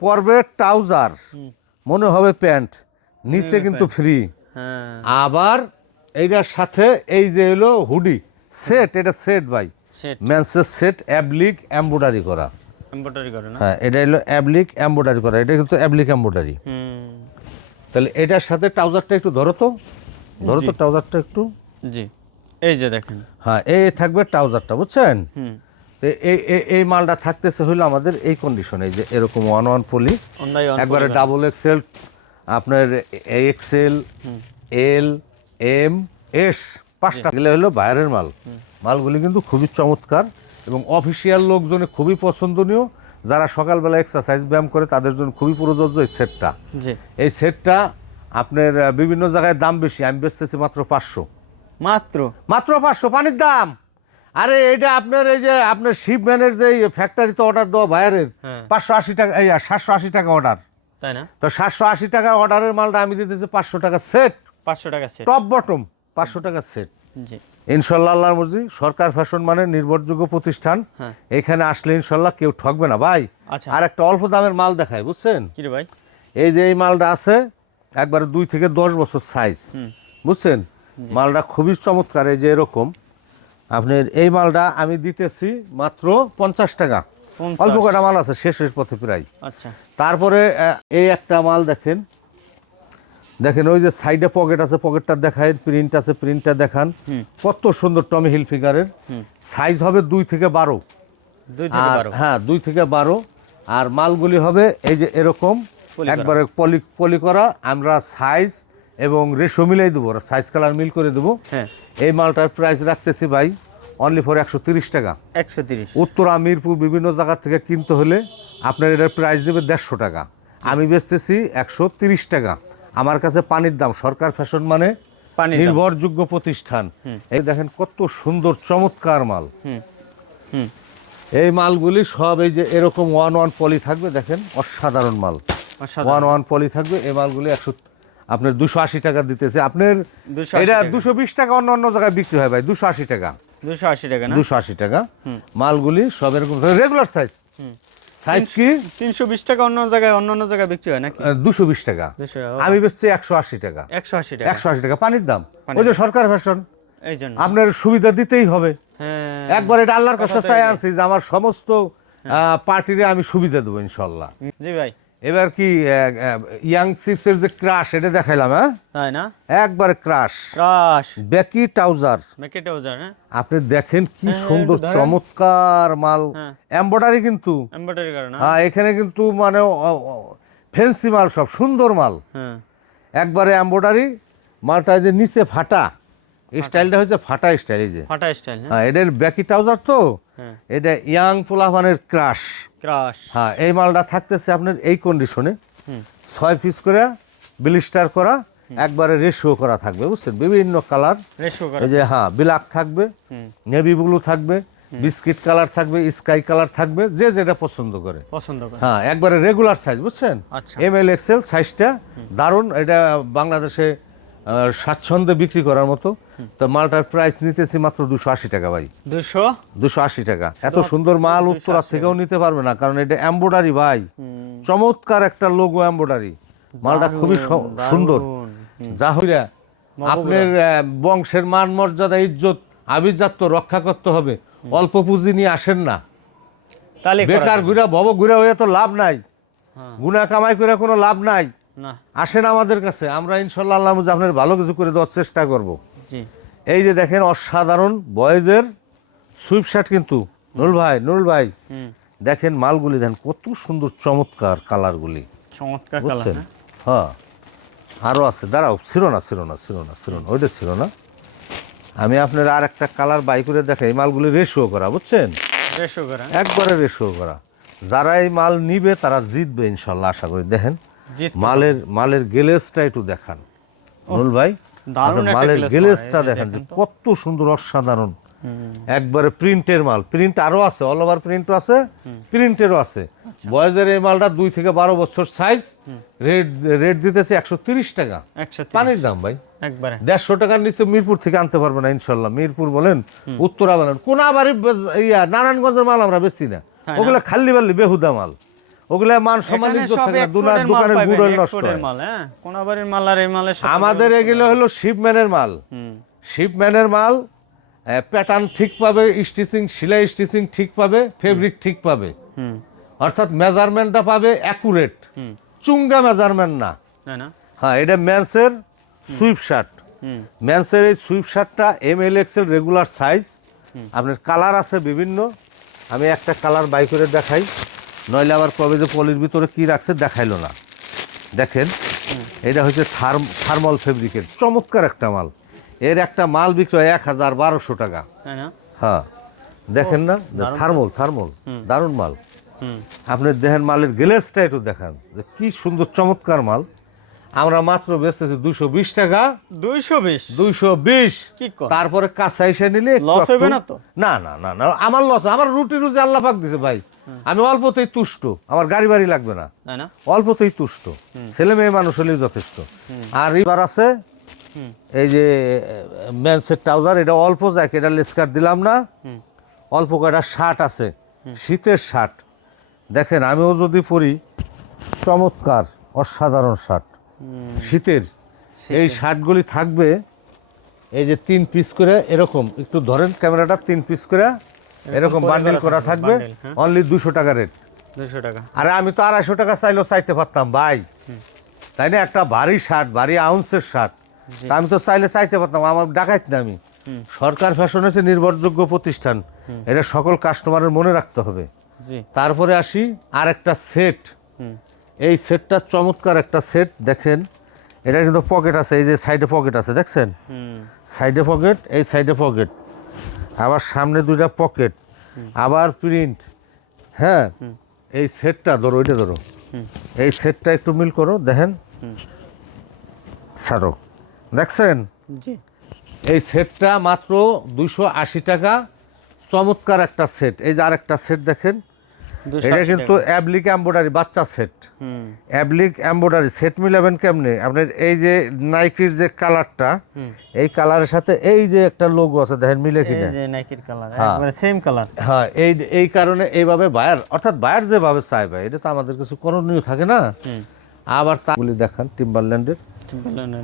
পরবে ট্রাউজার। মনে হবে প্যান্ট। নিচে কিন্তু ফ্রি। হ্যাঁ। আবার এইটার সাথে এই যে হলো হুডি। সেট এটা সেট ভাই। সেট। মেন্সের সেট অ্যাবলিক এমব্রয়ডারি করা। এমব্রয়ডারি করে হ্যাঁ এটা হলো অ্যাবলিক এমব্রয়ডারি করা। এটা কিন্তু অ্যাবলিক এমব্রয়ডারি। তাহলে এটার সাথে ট্রাউজারটা একটু ধরো তো। ধরো তো ট্রাউজারটা একটু। জি। এই যে দেখেন। হ্যাঁ এই থাকবে ট্রাউজারটা বুঝছেন? হুম। এই এই- এই মালটা থাকতেছে হইল আমাদের এই কন্ডিশনে যে এরকম ওয়ান ওয়ান পলি একবারে ডাবল এক্সেল আপনার এক্সেল এল এম এস পাঁচটা গেলে হলো বাইরের মাল। মালগুলি কিন্তু খুবই চমৎকার এবং অফিসিয়াল লোকজনে খুবই পছন্দনীয়। যারা সকালবেলা এক্সারসাইজ ব্যায়াম করে তাদের জন্য খুবই প্রযোজ্য এই সেটটা এই সেটটা আপনার বিভিন্ন জায়গায় দাম বেশি আমি বেচতেছি মাত্র পাঁচশো। মাত্র? মাত্র পাঁচশো পানির দাম। আরে এটা আপনার এই যে আপনার শিপম্যানের যে ফ্যাক্টরিতে অর্ডার দেওয়া বাইরের হ্যাঁ। পাঁচশো আশি টাকা এই সাতশো আশি টাকা অর্ডার তাই না? তো সাতশো আশি টাকা অর্ডারের মালটা আমি দিতেছি পাঁচশো টাকা সেট পাঁচশো টাকা সেট টপ বটম পাঁচশো টাকা সেট জি। ইনশাল্লাহ আল্লাহর মর্জি সরকার ফ্যাশন মানে নির্ভরযোগ্য প্রতিষ্ঠান। হ্যাঁ। এখানে আসলে ইনশাল্লাহ কেউ ঠকবে না ভাই। আচ্ছা। আর একটা অল্প দামের মাল দেখায় বুঝছেন? কি ভাই? এই যে এই মালটা আছে একবারে দুই থেকে দশ বছর সাইজ বুঝছেন? মালটা খুবই চমৎকার এই যে এরকম। আপনার এই মালটা আমি দিতেছি মাত্র পঞ্চাশ টাকা। অল্প কটা মাল আছে শেষের পথে প্রায়। আচ্ছা। তারপরে এই একটা মাল দেখেন। দেখেন ওই যে সাইডে পকেট আছে পকেটটা দেখায় প্রিন্ট আছে প্রিন্টটা দেখান। কত সুন্দর টমি হিল ফিগারের সাইজ হবে দুই থেকে বারো। হ্যাঁ দুই থেকে বারো। আর মালগুলি হবে এই যে এরকম একবারে পলি পলি করা। আমরা সাইজ এবং রেশো মিলাই দেবো সাইজ কালার মিল করে দেবো। হ্যাঁ। এই মালটার প্রাইস রাখতেছি ভাই অনলি ফর একশো তিরিশ টাকা। একশো তিরিশ। উত্তরা মিরপুর বিভিন্ন জায়গা থেকে কিনতে হলে আপনার এটার প্রাইস দেবে দেড়শো টাকা। আমি বেচতেছি একশো তিরিশ টাকা। আমার কাছে পানির দাম সরকার ফ্যাশন মানে নির্ভরযোগ্য প্রতিষ্ঠান। এই দেখেন কত সুন্দর চমৎকার মাল। এই মালগুলি সব এই যে এরকম ওয়ান ওয়ান পলি থাকবে দেখেন অসাধারণ মাল। ওয়ান ওয়ান পলি থাকবে এই মালগুলি একশো আপনার দুশো আশি টাকা দিতেছে। আপনার এটা দুশো বিশ টাকা অন্য অন্য জায়গায় বিক্রি হয় ভাই দুশো আশি টাকা। দুশো আশি টাকা দুশো আশি টাকা। মালগুলি সব এরকম। রেগুলার সাইজ সাইজ কি? তিনশো বিশ টাকা অন্য জায়গায় অন্য অন্য জায়গায় বিক্রি হয় নাকি? দুশো বিশ টাকা। আমি বেচছি একশো আশি টাকা। একশো আশি টাকা। একশো আশি টাকা পানির দাম। ওই যে সরকার ফ্যাশন। আপনার সুবিধা দিতেই হবে। হ্যাঁ। একবার এটা আল্লাহর কাছে কথা চাই। আনছি যে আমার সমস্ত পার্টিরে আমি সুবিধা দেবো ইনশাল্লাহ। জি ভাই। এবার কি ইয়াং চিপসের যে ক্রাশ এটা দেখাইলাম হ্যাঁ? তাই না? একবারে ক্রাশ ক্রাশ ব্যাকি ট্রাউজার মেকেটে ওজার হ্যাঁ? আপনি দেখেন কি হ্যাঁ, সুন্দর চমৎকার মাল। হ্যাঁ। এম্বয়ডারি কিন্তু। এমব্রয়ডারি করে না হ্যাঁ এখানে কিন্তু মানে ফেন্সি মাল সব সুন্দর মাল। হ্যাঁ। একবারে এম্বয়ডারি মালটা যে নিচে ফাটা। এই স্টাইলটা হচ্ছে ফাটা স্টাইল এই যে। ফাটা স্টাইল হ্যাঁ। হ্যাঁ এটার ব্যাকি ট্রাউজার তো। হ্যাঁ এটা ইয়াং পোলাভানের ক্রাশ। ক্রাশ। হ্যাঁ এই মালটা থাকতেছে আপনার এই কন্ডিশনে ছয় পিস করে ব্লিস্টার করা একবারে রেশিও করা থাকবে বুঝছেন? বিভিন্ন কালার এই যে হ্যাঁ ব্ল্যাক থাকবে নেভি ব্লু থাকবে বিস্কিট কালার থাকবে স্কাই কালার থাকবে যে যেটা পছন্দ করে। পছন্দ করে। হ্যাঁ একবারে রেগুলার সাইজ বুঝছেন। এম এল এক্সেল সাইজটা দারুণ। এটা বাংলাদেশে স্বাচ্ছন্দ্যে বিক্রি করার মতো। তো মালটার প্রাইস নিতেছি মাত্র দুশো আশি টাকা ভাই। দুশো? দুশো আশি টাকা। এত সুন্দর মাল উত্তরা থেকেও নিতে পারবে না কারণ এটা এম্বোডারি ভাই। চমৎকার একটা লোগো এম্বোডারি মালটা খুবই সুন্দর। যা হইরা আপনার বংশের মান মর্যাদা ইজ্জত আভিজাত্য রক্ষা করতে হবে। অল্প পুঁজি নিয়ে আসেন না। তাহলে বেকার। ঘুরা ভব ঘুরা হয়ে তো লাভ নাই। হ্যাঁ। গুনা কামাই করে কোনো লাভ নাই। আসেন আমাদের কাছে। আমরা ইনশাল্লাহ আল্লাহ আপনার ভালো কিছু করে দেওয়ার চেষ্টা করব। এই যে দেখেন অসাধারণ বয়েজের সুইপ শার্ট কিন্তু। নুল ভাই নুল ভাই দেখেন মালগুলি দেখেন কত সুন্দর চমৎকার কালারগুলি। চমৎকার কালার বুঝছেন? হ্যাঁ। আরও আছে দাঁড়াও ছিল না ছিল না ছিল না ছিল না ওইটা ছিল না। আমি আপনার আর একটা কালার বাই করে দেখে এই মালগুলি রেশিও করা বুঝছেন? রেশো করে। একবারে রেশিও করা। যারা এই মাল নিবে তারা জিতবে ইনশাল্লাহ আশা করি। দেখেন মালের মালের গেলেসটা একটু দেখান। নুল ভাই মালের গেলেসটা দেখেন যে কত সুন্দর অসাধারণ। একবারে প্রিন্টের মাল। প্রিন্ট আরও আছে অল ওভার প্রিন্টও আছে প্রিন্টেরও আছে। আচ্ছা। বয়সের এই মালটা দুই থেকে বারো বছর সাইজ রেট রেট দিতেছে একশো তিরিশ টাকা। পানির দাম ভাই। একবারে। দেড়শো টাকার নিচে মিরপুর থেকে আনতে পারবে না ইনশাল্লাহ। মিরপুর বলেন উত্তরা বলেন কোন আবার ইয়া নারায়ণগঞ্জের মাল আমরা বেশি না? ওগুলো খাল্লি বাল্লি বেহুদা মাল। ওগুলা মান সম্মান দোকানের গুড়ের নষ্ট হয়। মাল কোনাবাড়ির মাল আর এই মালের আমাদের এগুলো হলো শিপম্যানের মাল। শিপম্যানের মাল প্যাটার্ন ঠিক পাবে স্টিচিং সেলাই স্টিচিং ঠিক পাবে ফেব্রিক ঠিক পাবে। অর্থাৎ মেজারমেন্টটা পাবে অ্যাকুরেট চুঙ্গা মেজারমেন্ট না। হ্যাঁ এটা ম্যান্সের সুইপ শার্ট হুম। ম্যান্সের এই সুইপ শার্টটা M L XL regular size আপনার কালার আছে বিভিন্ন। আমি একটা কালার বাই করে দেখাই। নইলে আবার কবে যে পলির ভিতরে কি রাখছে দেখাইলো না। দেখেন এটা হচ্ছে থার্ম থার্মাল ফেব্রিকের চমৎকার একটা মাল। এর একটা মাল বিক্রয় এক হাজার বারোশো টাকা। হ্যাঁ দেখেন না? থার্মল থার্মল দারুণ মাল। আপনি দেখেন মালের গ্লেসটা একটু দেখান যে কি সুন্দর চমৎকার মাল। আমরা মাত্র বেচতেছি দুইশো বিশ টাকা। দুইশো বিশ? দুইশো বিশ। তারপরে কাঁচা এসে নিলে লস হবে না তো? না না না না আমার লস আমার রুটি রুজি আল্লাহ পাক দিছে ভাই। আমি অল্পতেই তুষ্ট। আমার গাড়ি বাড়ি লাগবে না। অল্পতেই তুষ্ট। ছেলে মেয়ে মানুষ হলেই যথেষ্ট। আর এবার আছে। এই যে ম্যানসের ট্রাউজার এটা অল্প জ্যাকেট এটা লেসকার দিলাম না। অল্প কয়টা শার্ট আছে। শীতের শার্ট দেখেন আমিও যদি পরি চমৎকার অসাধারণ শার্ট শীতের। এই শার্টগুলি থাকবে এই যে তিন পিস করে এরকম একটু ধরেন ক্যামেরাটা তিন পিস করে এরকম বান্ডেল করা থাকবে, bundle, হ্যাঁ। অনলি দুশো টাকা রেট দুশো টাকা। আরে আমি তো আড়াইশো টাকা চাইলেও চাইতে পারতাম ভাই। তাই না? একটা ভারী শার্ট ভারী আউন্সের শার্ট। তা আমি তো চাইলে চাইতে পারতাম আমার ডাকাইত না আমি। সরকার ফ্যাশন হচ্ছে নির্ভরযোগ্য প্রতিষ্ঠান। এটা সকল কাস্টমারের মনে রাখতে হবে। তারপরে আসি আর একটা সেট এই সেটটা চমৎকার একটা সেট দেখেন। এটা কিন্তু পকেট আছে এই যে সাইডে পকেট আছে দেখছেন? সাইডে পকেট এই সাইডে পকেট আবার সামনে দুইটা পকেট আবার প্রিন্ট হ্যাঁ? এই সেটটা ধরো ওইটা ধরো। এই সেটটা একটু মিল করো দেখেন। ছাড়ো। দেখছেন? এই সেটটা মাত্র দুশো আশি টাকা। চমৎকার একটা সেট। এই যে আরেকটা সেট দেখেন। এটা কিন্তু অ্যাবলিক এম্বয়ডারি বাচ্চা সেট। হুম। অ্যাবলিক এম্বয়ডারি সেট মিলাবেন কেমনে? আপনার এই যে নাইকির যে কালারটা এই কালারের সাথে এই যে একটা লোগো আছে দেখেন মিলে এই কিনা। যে নাইকির কালার হ্যাঁ। একবারে সেম কালার। হ্যাঁ এই এই কারণে এইভাবে বায়ার অর্থাৎ বায়ার যেভাবে চাই ভাই এটা তো আমাদের কিছু করণীয় থাকে না। আবার তাগুলি দেখান টিম্বারল্যান্ডের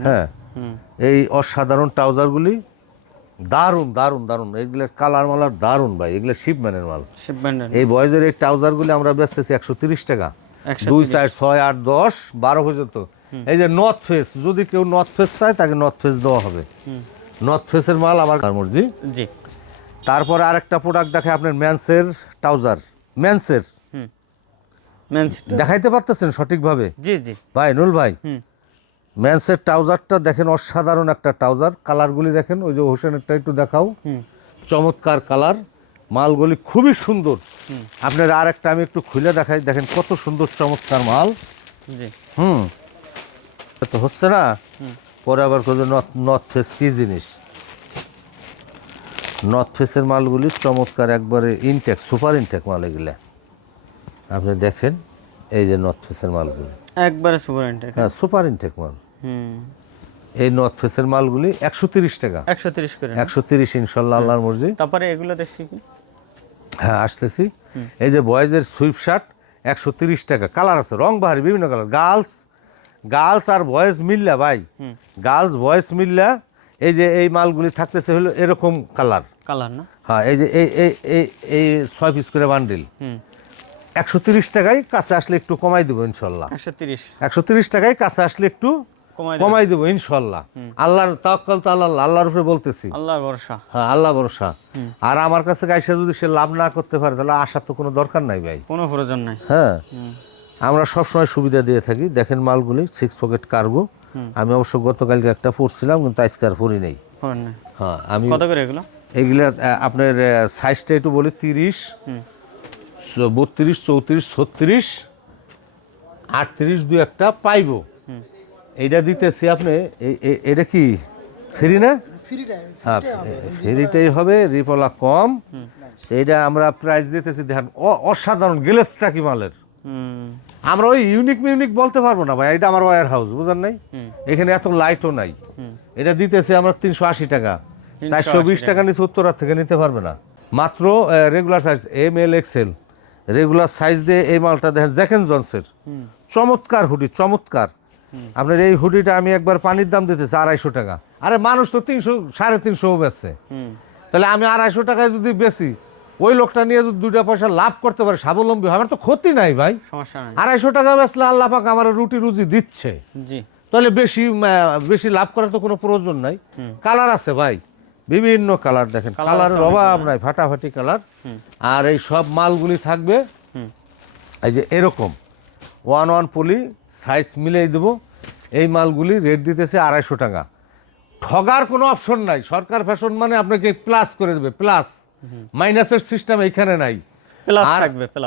হ্যাঁ। এই অসাধারণ ট্রাউজারগুলি দারুণ দারুণ দারুণ। এইগুলোর কালার মালার দারুণ ভাই এগুলো শিপম্যানের মাল। শিপমেন্ট এই বয়েজের এই ট্রাউজারগুলি আমরা বেচতেছি একশো তিরিশ টাকা। দুই চার ছয় আট দশ বারো পর্যন্ত। এই যে নর্থ ফেস যদি কেউ নর্থ ফেস চায় তাকে নর্থ ফেস দেওয়া হবে। নর্থ ফেসের মাল আমার মর্জি? জি। তারপরে আরেকটা প্রোডাক্ট দেখে আপনার ম্যান্সের ট্রাউজার ম্যান্সের হুম। দেখাইতে পারতেছেন সঠিকভাবে? জি জি। ভাই নুল ভাই। হুম। ম্যান্সের ট্রাউজারটা দেখেন অসাধারণ একটা ট্রাউজার। কালারগুলি দেখেন ওই যে হোসেনেরটা একটু দেখাও। চমৎকার কালার। মালগুলি খুবই সুন্দর। আপনার আর একটা আমি একটু খুলে দেখাই দেখেন কত সুন্দর চমৎকার মাল। হুম। তো হচ্ছে না? পরে আবার খোঁজো নর্থ নর্থ ফেস কী জিনিস? নর্থ ফেসের মালগুলি চমৎকার একবারে ইনটেক সুপার ইনটেক মাল এগুলো। আপনি দেখেন এই যে নর্থ ফেসের মালগুলি। একবারে সুপার ইনটেক। হ্যাঁ সুপার ইনটেক মাল। এই নর্থ ফেসের মালগুলি একশো তিরিশ টাকা। একশো তিরিশ করে একশো তিরিশ ইনশাল্লাহ আল্লাহর মর্জি। তারপরে এগুলো দেখছি কি? হ্যাঁ আসতেছি। এই যে বয়েজের সুইপ শার্ট একশো তিরিশ টাকা। কালার আছে রং বাহারি বিভিন্ন কালার গার্লস গার্লস আর বয়েজ মিললা ভাই। গার্লস বয়েজ মিললা। এই যে এই মালগুলি থাকতেছে হলো এরকম কালার কালার না? হ্যাঁ এই যে এই এই এই এই ছয় পিস করে বান্ডিল একশো তিরিশ টাকায় কাছে আসলে একটু কমাই দেবো ইনশাল্লাহ। একশো তিরিশ। একশো তিরিশ টাকায় কাছে আসলে একটু কমাই দেবো। ইনশাল্লাহ আল্লাহর তাওয়াক্কাল তো আল্লাহ আল্লাহর উপরে বলতেছি। আল্লাহ ভরসা। হ্যাঁ আল্লাহ ভরসা। আর আমার কাছে গাইসা যদি সে লাভ না করতে পারে তাহলে আসার তো কোনো দরকার নাই ভাই। কোনো প্রয়োজন নাই। হ্যাঁ। আমরা সবসময় সুবিধা দিয়ে থাকি। দেখেন মালগুলি সিক্স পকেট কার্গো আমি অবশ্য গতকালকে একটা পড়ছিলাম কিন্তু আজকে আর পড়ি নেই। হ্যাঁ আমি কত করে এগুলো? এগুলা আপনার সাইজটা একটু বলি তিরিশ বত্রিশ চৌত্রিশ ছত্রিশ আটত্রিশ দু একটা পাইবো। এইটা দিতেছি আপনি এটা কি ফ্রি না? হ্যাঁ ফ্রিটাই হবে রিপলা কম। এইটা আমরা প্রাইস দিতেছি দেখেন অ- অসাধারণ গ্লেসটা কি মালের। আমরা ওই ইউনিক মিউনিক বলতে পারব না ভাই এটা আমার ওয়ার হাউস বুঝেন নাই? এখানে এত লাইটও নাই। এটা দিতেছি আমরা তিনশো আশি টাকা। চারশো বিশ টাকা। নিচে উত্তরার থেকে নিতে পারবে না। মাত্র regular size M L XL regular size দিয়ে এই মালটা দেখেন জ্যাকেন জনসের চমৎকার হুডি চমৎকার। আপনার এই হুডিটা আমি একবার পানির দাম দিতেছি আড়াইশো টাকা। আরে মানুষ তো তিনশো সাড়ে তিনশো বেচছে। তাহলে আমি আড়াইশো টাকায় যদি বেশি ওই লোকটা নিয়ে যদি দুইটা পয়সা লাভ করতে পারে স্বাবলম্বী হয় আমার তো ক্ষতি নাই ভাই। সমস্যা নাই। আড়াইশো টাকা বেচলে আল্লাহ পাক আমার রুটি রুজি দিচ্ছে। জি। তাহলে বেশি বেশি লাভ করার তো কোনো প্রয়োজন নাই। কালার আছে ভাই বিভিন্ন কালার দেখেন। কালারের অভাব নাই ফাটাফাটি কালার। আর এই সব মালগুলি থাকবে এই যে এরকম। ওয়ান ওয়ান পুলি সাইজ মিলিয়ে দেবো। এই মালগুলি রেট দিতেছে আড়াইশো টাকা। ঠগার কোনো অপশন নাই। সরকার ফ্যাশন মানে আপনাকে প্লাস করে দেবে প্লাস মাইনাসের সিস্টেম এখানে নাই।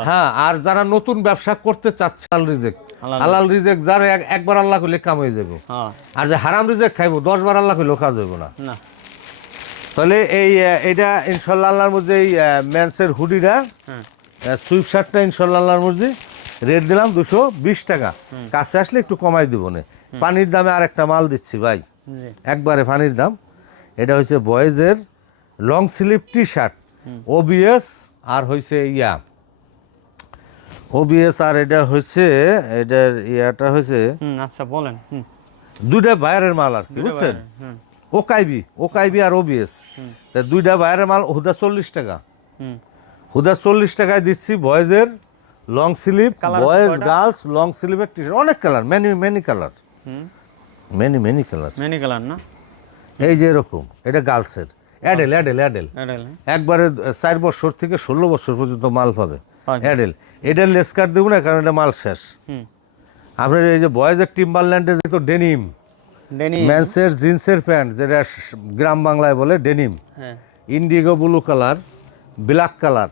হ্যাঁ আর যারা নতুন ব্যবসা করতে চাচ্ছে হালাল রিজেক্ট হালাল রিজেক্ট যারা এক- একবার আল্লাহ করলে কাম হয়ে যাবে। হ্যাঁ। আর যে হারাম রিজেক্ট খাইবো দশ বার আল্লাহ করলেও কাজ হইব না। তাহলে এই এটা ইনশাল্লাহ আল্লাহর মধ্যে এই ম্যান্সের হুডিটা সুইপ শার্টটা ইনশাল্লাহ আল্লাহর মধ্যে রেট দিলাম দুশো বিশ টাকা। কাছে আসলে একটু কমাই দিব না। পানির দামে আর একটা মাল দিচ্ছি ভাই। একবারে পানির দাম। এটা হচ্ছে বয়েজের long sleeve T shirt OBS আর হয়েছে ইয়া। ওবিএস আর এটা হচ্ছে এটার ইয়াটা হয়েছে আচ্ছা বলেন দুইটা বাইরের মাল আর কি বুঝছেন? ওকাইবি ওকাইবি আর ওবিএস দুইটা বাইরের মাল হুদা চল্লিশ টাকা। হুদা চল্লিশ টাকায় দিচ্ছি বয়েজের long sleeve boys girls long স্লিভের টি শার্ট অনেক colour many many colour many many colour many colour না? এই যে এরকম এটা গার্লসের অ্যাডেল অ্যাডেল অ্যাডেল একবারে চার বছর থেকে ষোলো বছর পর্যন্ত মাল পাবে। অ্যাডেল এটার লেস কার্ড দেবো না কারণ এটা মাল শেষ। হুম। আপনার এই যে বয়েজের টিম্বারল্যান্ডের যে তো ডেনিম ডেনি ম্যান্সের জিন্সের প্যান্ট যেটা গ্রাম বাংলায় বলে ডেনিম হ্যাঁ। Indigo blue colour black colour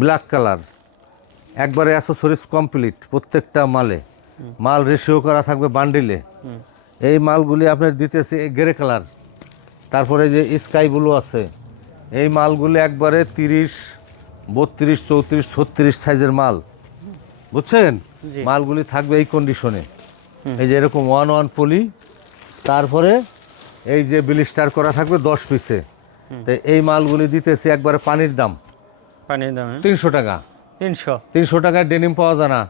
black colour একবারে অ্যাসেসরিজ কমপ্লিট প্রত্যেকটা মালে। মাল রেশিও করা থাকবে বান্ডিলে এই মালগুলি আপনার দিতেছে গ্রে কালার তারপরে যে স্কাই ব্লু আছে এই মালগুলি একবারে তিরিশ বত্রিশ চৌত্রিশ ছত্রিশ সাইজের মাল। বুঝছেন? মালগুলি থাকবে এই কন্ডিশনে এই যে এরকম ওয়ান ওয়ান পলি তারপরে এই যে বিলিস্টার করা থাকবে দশ পিসে তো এই মালগুলি দিতেছে একবারে পানির দাম। পানির দাম তিনশো টাকা। তিনশো। তিনশো টাকায় ডেনিম পাওয়া যায় না।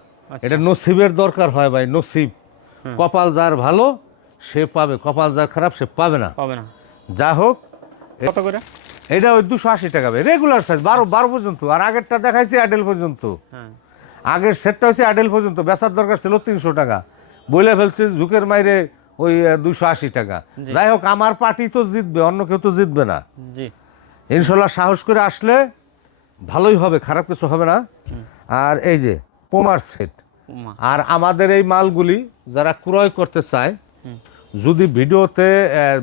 এটা নসিবের দরকার হয় ভাই নসিব। কপাল যার ভালো সে পাবে। কপাল যার খারাপ সে পাবে না। পাবে না। যা হোক কত করে? এটা ওই দুশো আশি টাকা রেগুলার সাইজ বারো বারো পর্যন্ত। আর আগেরটা দেখাইছি অ্যাডেল পর্যন্ত। হ্যাঁ। আগের সেটটা হচ্ছে অ্যাডেল পর্যন্ত। বেচার দরকার ছিল তিনশো টাকা। বইলে ফেলছে ঝুঁকের মাইরে ওই দুশো আশি টাকা। যাই হোক আমার পার্টি তো জিতবে অন্য কেউ তো জিতবে না। ইনশাল্লাহ সাহস করে আসলে ভালোই হবে খারাপ কিছু হবে না। আর এই যে পোমার সেট আর আমাদের এই মালগুলি যারা ক্রয় করতে চায় যদি ভিডিওতে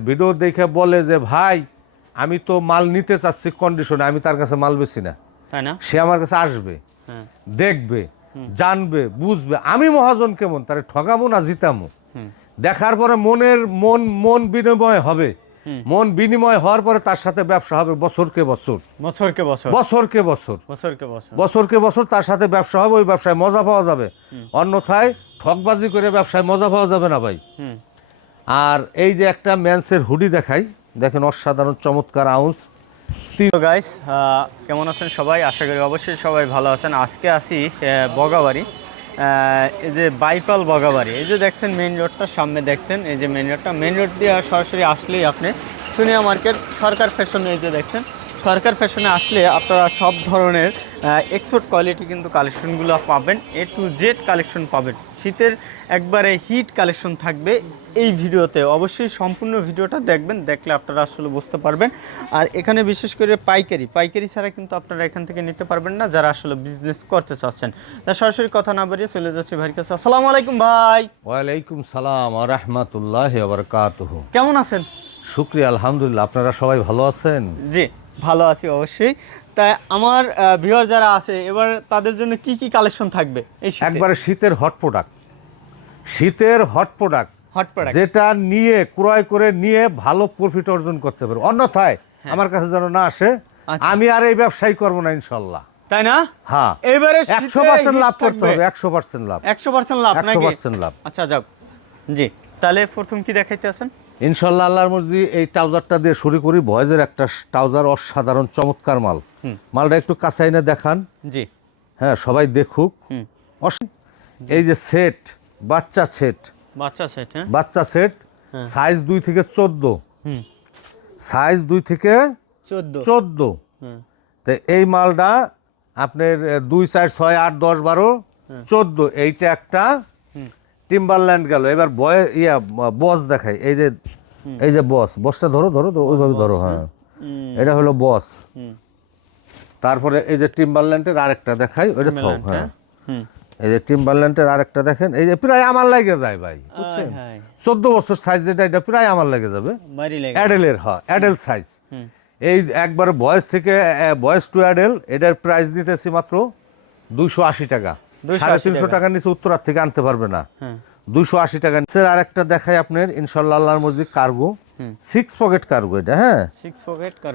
ভিডিও দেখে বলে যে ভাই আমি তো মাল নিতে চাচ্ছি কন্ডিশনে আমি তার কাছে মাল বেশি না। সে আমার কাছে আসবে হ্যাঁ। দেখবে জানবে বুঝবে আমি মহাজন কেমন? তারে ঠগামো না জিতামো? দেখার পরে মনের মন মন বিনিময় হবে। মন বিনিময় হওয়ার পরে তার সাথে ব্যবসা হবে বছরকে বছর। বছরকে বছর। বছরকে বছর। বছরকে বছর। বছরকে বছর তার সাথে ব্যবসা হবে ওই ব্যবসায় মজা পাওয়া যাবে। অন্যথায় ঠকবাজি করে ব্যবসায় মজা পাওয়া যাবে না ভাই। আর এই যে একটা ম্যান্সের হুডি দেখাই দেখেন অসাধারণ চমৎকার আউন্স। গাইস কেমন আছেন সবাই? আশা করি অবশ্যই সবাই ভালো আছেন। আজকে আসি বগাবাড়ি। এই যে বাইপাল বগাবাড়ি, এই যে দেখছেন মেন রোডটা সামনে দেখছেন এই যে মেন রোডটা মেন রোড দিয়ে সরাসরি আসলেই আপনি সুনিয়া মার্কেট, সরকার ফ্যাশনে এই যে দেখছেন। সরকার ফ্যাশনে আসলে আপনারা সব ধরনের এক্সপোর্ট কোয়ালিটি কিন্তু কালেকশনগুলো পাবেন এ টু জেড কালেকশন পাবেন। শীতের একবারে হিট কালেকশন থাকবে এই ভিডিওতে। অবশ্যই সম্পূর্ণ ভিডিওটা দেখবেন দেখলে আপনারা আসলে বুঝতে পারবেন। আর এখানে বিশেষ করে পাইকারি পাইকারি ছাড়া কিন্তু আপনারা এখান থেকে নিতে পারবেন না যারা আসলে বিজনেস করতে চাচ্ছেন। তা সরাসরি কথা না বাড়িয়ে চলে যাচ্ছি ভাইয়ের কাছে। আসসালামু আলাইকুম ভাই। ওয়ালাইকুম সালাম রহমতুল্লাহ বরকাতহ। কেমন আছেন? শুক্রিয়া আলহামদুলিল্লাহ। আপনারা সবাই ভালো আছেন? জি ভালো আছি অবশ্যই। তাই আমার ভিউয়ার যারা আছে এবার তাদের জন্য কি কি কালেকশন থাকবে একবারে শীতের হট প্রোডাক্ট শীতের হট প্রোডাক্ট হট প্রোডাক্ট যেটা নিয়ে ক্রয় করে নিয়ে ভালো প্রফিট অর্জন করতে পারবে। অন্যথায় আমার কাছে যেন না আসে আচ্ছা। আমি আর এই ব্যবসায়ী করব না ইনশাল্লাহ। তাই না? হ্যাঁ। এবারে একশো পার্সেন্ট লাভ করতে হবে একশো পার্সেন্ট লাভ। একশো পার্সেন্ট লাভ একশো পার্সেন্ট লাভ। আচ্ছা যাক। জি তাহলে প্রথম কি দেখাইতে আছেন ইনশাল্লাহ আল্লাহর মর্জি এই ট্রাউজারটা দিয়ে শুরু করি। বয়েজের একটা ট্রাউজার অসাধারণ চমৎকার মাল। মালটা একটু কাছাইনে দেখান। জি। হ্যাঁ সবাই দেখুক। এই যে সেট বাচ্চা সেট। বাচ্চা সেট হ্যাঁ। বাচ্চা সেট সাইজ দুই থেকে চোদ্দ। হুম। সাইজ দুই থেকে চোদ্দ। হুম তো এই মালটা আপনার দুই চার ছয় আট দশ বারো চোদ্দ। এইটা একটা। টিম্বারল্যান্ড গেল। এবার বয় ইয়া বস দেখাই। এই যে এই যে বস বসটা ধরো ধরো ওইভাবে ধরো হ্যাঁ। এটা হলো বস তারপরে এই যে টিম্বারল্যান্ডের আরেকটা দেখাই ওইটা থাক হ্যাঁ। এই যে টিম্বারল্যান্ডের আরেকটা দেখেন এই যে প্রায় আমার লাগে যায় ভাই হাই চোদ্দ বছর সাইজ যেটা এটা প্রায় আমার লেগে যাবে। অ্যাডেলের হ্যাঁ অ্যাডেল সাইজ এই একবার বয়স থেকে বয়স টু অ্যাডেল এটার প্রাইস দিতেছি মাত্র দুইশো আশি টাকা। 280 সাড়ে তিনশো টাকা। টাকার নিচে উত্তরার থেকে আনতে পারবে না। হ্যাঁ। দুইশো আশি টাকা নিচের আরেকটা দেখাই আপনার ইনশাল্লাহ আল্লাহর মসজিদ কার্গো। সিক্স পকেট কার্গো এটা হ্যাঁ?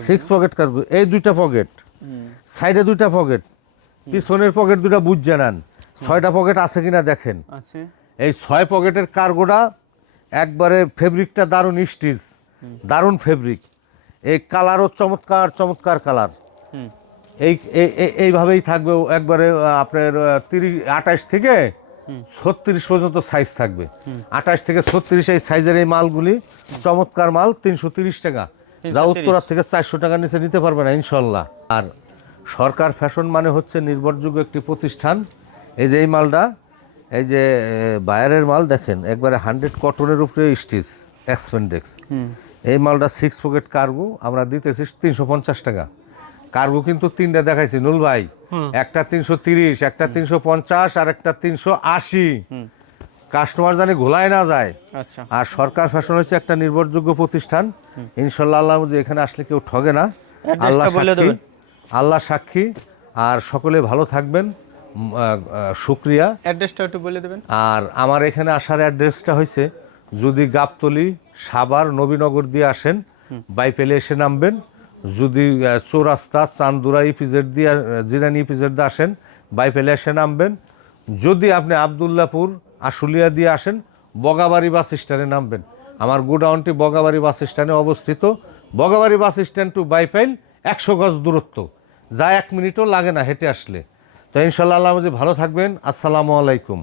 সিক্স পকেট কার্গো এই দুইটা পকেট সাইডে দুইটা পকেট পিছনের পকেট দুটা বুঝ নেন। ছয়টা পকেট আছে কিনা দেখেন। এই ছয় পকেটের কার্গোটা একবারে ফেব্রিকটা দারুণ স্টিচ দারুণ ফেব্রিক এই কালারও চমৎকার চমৎকার কালার এই এই- এই- এইভাবেই থাকবে একবারে আপনার তিরিশ আঠাশ থেকে ছত্রিশ পর্যন্ত সাইজ থাকবে। আঠাশ থেকে ছত্রিশ এই সাইজের এই মালগুলি চমৎকার মাল তিনশো তিরিশ টাকা। যা উত্তরার থেকে চারশো টাকার নিচে নিতে পারবে না ইনশাল্লাহ। আর সরকার ফ্যাশন মানে হচ্ছে নির্ভরযোগ্য একটি প্রতিষ্ঠান। এই যে এই মালটা এই যে বায়ারের মাল দেখেন একবারে হান্ড্রেড কটনের উপরে স্টিচ এক্সপেন্ডেক্স এই মালটা সিক্স পকেট কার্গো আমরা দিতেছি তিনশো পঞ্চাশ টাকা। কার্গো কিন্তু তিনটা দেখাইছি নুল ভাই। একটা তিনশো তিরিশ একটা তিনশো পঞ্চাশ আর একটা তিনশো আশি। কাস্টমার জানি ঘোলায় না যায়। আচ্ছা। আর সরকার ফ্যাশন হচ্ছে একটা নির্ভরযোগ্য প্রতিষ্ঠান। ইনশাল্লাহ আল্লাহ যে এখানে আসলে কেউ ঠগে না। আল্লাহ সাক্ষী। আল্লাহ সাক্ষী। আর সকলে ভালো থাকবেন। শুক্রিয়া। অ্যাড্রেসটা একটু বলে দেবেন। আর আমার এখানে আসার অ্যাড্রেসটা হয়েছে যদি গাবতলি সাবার নবীনগর দিয়ে আসেন বাইপেলে এসে নামবেন। যদি চৌরাস্তা, চান্দুরা ইপিজেড দিয়ে জিরানি ইপিজেড দিয়ে আসেন, বাইপেলে এসে নামবেন। যদি আপনি আবদুল্লাপুর, আশুলিয়া দিয়ে আসেন, বগাবাড়ি বাস স্ট্যান্ডে নামবেন। আমার গোডাউনটি বগাবাড়ি বাস স্ট্যান্ডে অবস্থিত। Bogabari bus stand to Baipail একশো গজ দূরত্ব। যা এক মিনিটও লাগে না হেঁটে আসলে। তো ইনশাল্লাহ আল্লাহ ভালো থাকবেন। আসসালামু আলাইকুম।